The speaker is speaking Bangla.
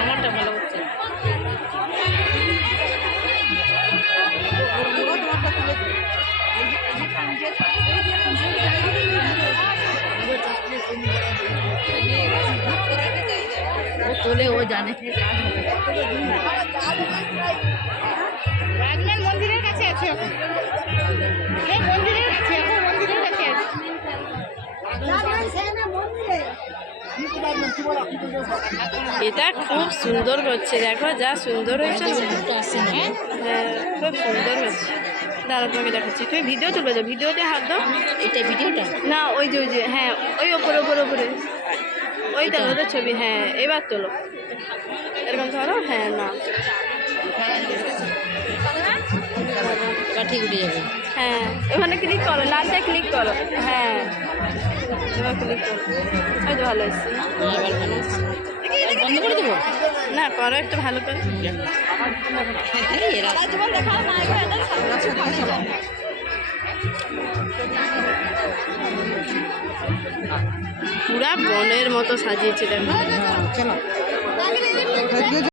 আমারটা ভালো হচ্ছে ও তোলে ও জানে রাজমান কাছে আছে এখন। এই মন্দিরের কাছে এখন মন্দিরের কাছে আছে। এটা খুব সুন্দর হচ্ছে দেখো যা সুন্দর হয়েছে। আসছে হ্যাঁ। খুব সুন্দর হচ্ছে। দাঁড়া তোমাকে দেখাচ্ছি। তুমি ভিডিও তুলবে তো ভিডিওতে হাত দাও। এটা ভিডিওটা? না ওই যে ওই যে হ্যাঁ ওই ওপরে ওপরে ওপরে। ওইটা ওদের ছবি হ্যাঁ এবার তোলো। এরকম ধরো হ্যাঁ না। কাঠি উঠে যাবে। হ্যাঁ ওখানে ক্লিক করো লালটা ক্লিক করো। হ্যাঁ। এবার ক্লিক করো। ভালো এসছে বন্ধ করে দেবো? না করো একটু ভালো করে। পুরা বনের মতো সাজিয়েছে দেখো হ্যাঁ চলো